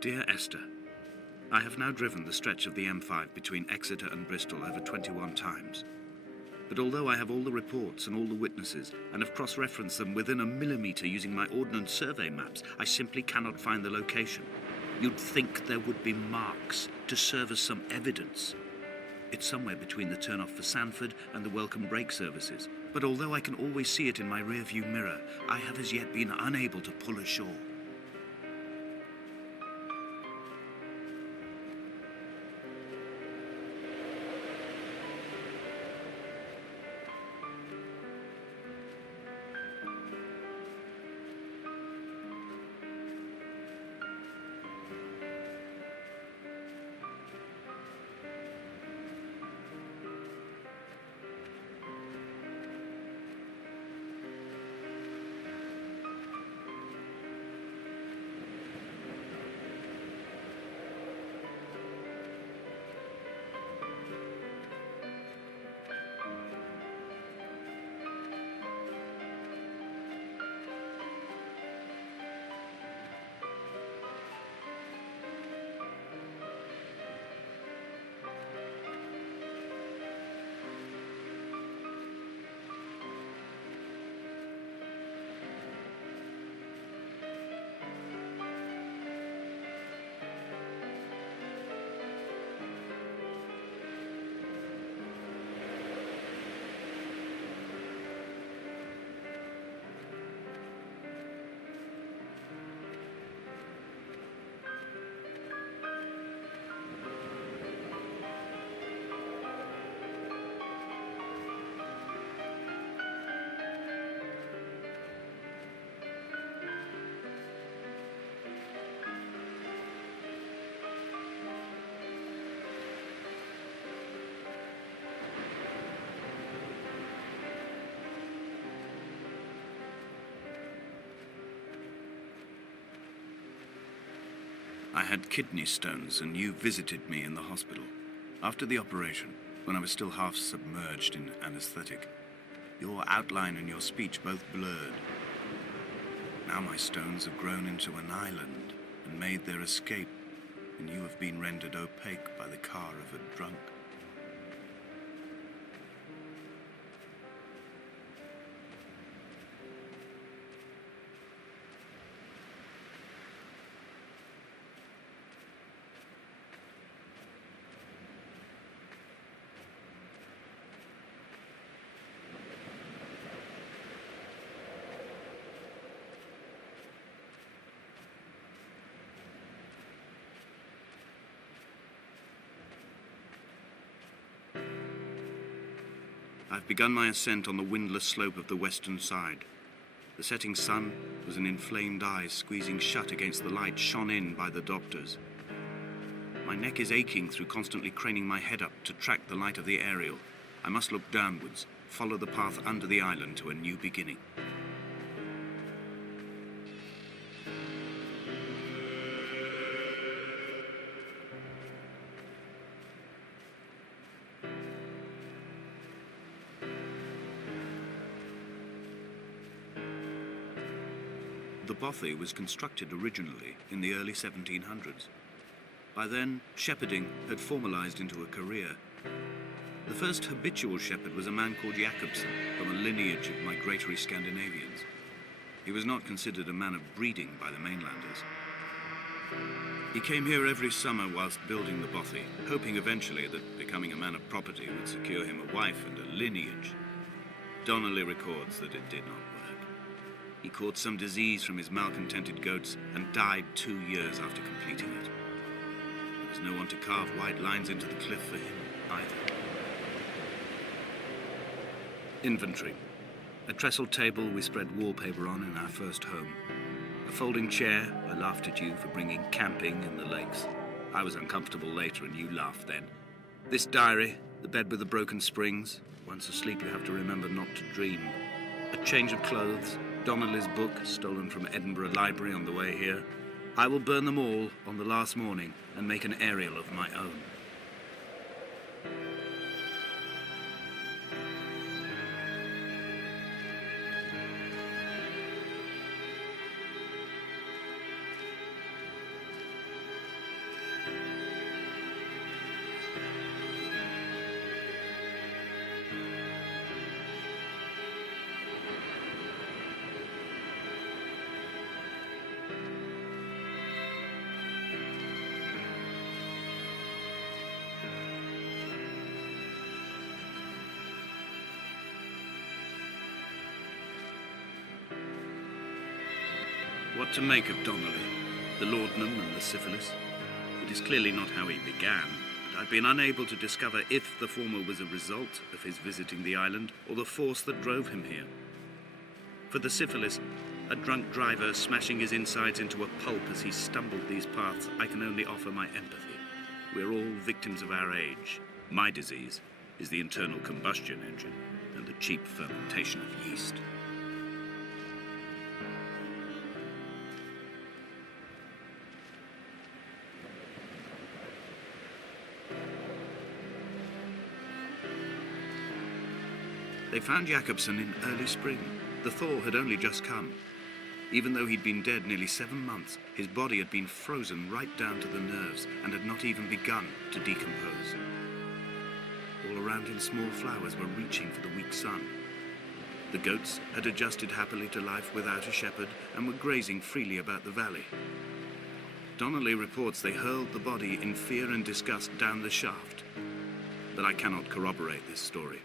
Dear Esther, I have now driven the stretch of the M5 between Exeter and Bristol over 21 times. But although I have all the reports and all the witnesses, and have cross-referenced them within a millimetre using my Ordnance Survey maps, I simply cannot find the location. You'd think there would be marks to serve as some evidence. It's somewhere between the turn-off for Sanford and the welcome brake services. But although I can always see it in my rear-view mirror, I have as yet been unable to pull ashore. I had kidney stones, and you visited me in the hospital. After the operation, when I was still half submerged in anesthetic, your outline and your speech both blurred. Now my stones have grown into an island and made their escape, and you have been rendered opaque by the car of a drunk. I've begun my ascent on the windless slope of the western side. The setting sun was an inflamed eye squeezing shut against the light shone in by the doctors. My neck is aching through constantly craning my head up to track the light of the aerial. I must look downwards, follow the path under the island to a new beginning. The bothy was constructed originally in the early 1700s. By then, shepherding had formalized into a career. The first habitual shepherd was a man called Jacobsen, from a lineage of migratory Scandinavians. He was not considered a man of breeding by the mainlanders. He came here every summer whilst building the bothy, hoping eventually that becoming a man of property would secure him a wife and a lineage. Donnelly records that it did not work. He caught some disease from his malcontented goats and died 2 years after completing it. There was no one to carve white lines into the cliff for him either. Inventory. A trestle table we spread wallpaper on in our first home. A folding chair. I laughed at you for bringing camping in the lakes. I was uncomfortable later and you laughed then. This diary, the bed with the broken springs. Once asleep you have to remember not to dream. A change of clothes. Donnelly's book, stolen from Edinburgh Library on the way here. I will burn them all on the last morning and make an aerial of my own. What to make of Donnelly, the laudanum and the syphilis? It is clearly not how he began, but I've been unable to discover if the former was a result of his visiting the island or the force that drove him here. For the syphilis, a drunk driver smashing his insides into a pulp as he stumbled these paths, I can only offer my empathy. We're all victims of our age. My disease is the internal combustion engine and the cheap fermentation of yeast. They found Jakobsen in early spring. The thaw had only just come. Even though he'd been dead nearly 7 months, his body had been frozen right down to the nerves and had not even begun to decompose. All around him, small flowers were reaching for the weak sun. The goats had adjusted happily to life without a shepherd and were grazing freely about the valley. Donnelly reports they hurled the body in fear and disgust down the shaft, but I cannot corroborate this story.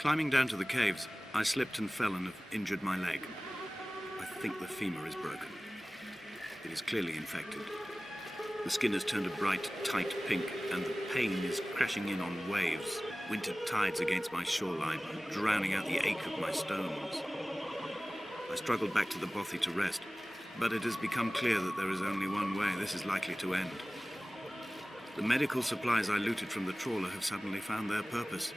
Climbing down to the caves, I slipped and fell and have injured my leg. I think the femur is broken. It is clearly infected. The skin has turned a bright, tight pink, and the pain is crashing in on waves, winter tides against my shoreline, drowning out the ache of my stones. I struggled back to the bothy to rest, but it has become clear that there is only one way this is likely to end. The medical supplies I looted from the trawler have suddenly found their purpose.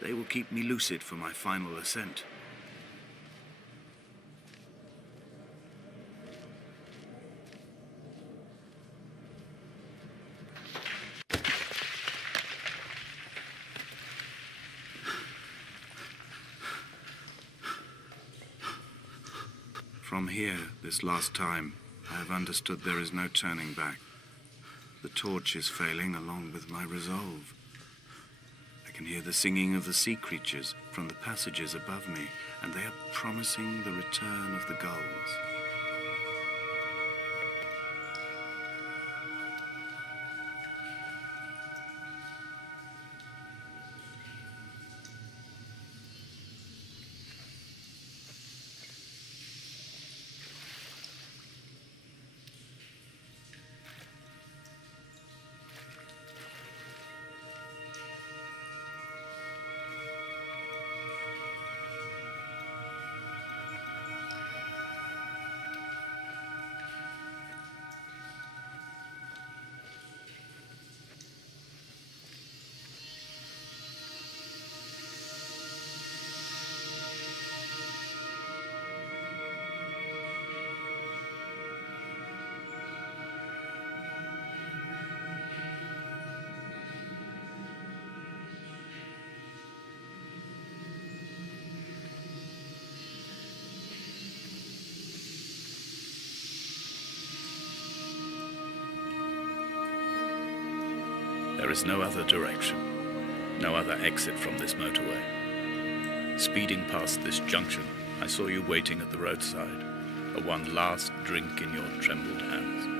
They will keep me lucid for my final ascent. From here, this last time, I have understood there is no turning back. The torch is failing along with my resolve. I can hear the singing of the sea creatures from the passages above me, and they are promising the return of the gulls. There is no other direction, no other exit from this motorway. Speeding past this junction, I saw you waiting at the roadside, a one last drink in your trembled hands.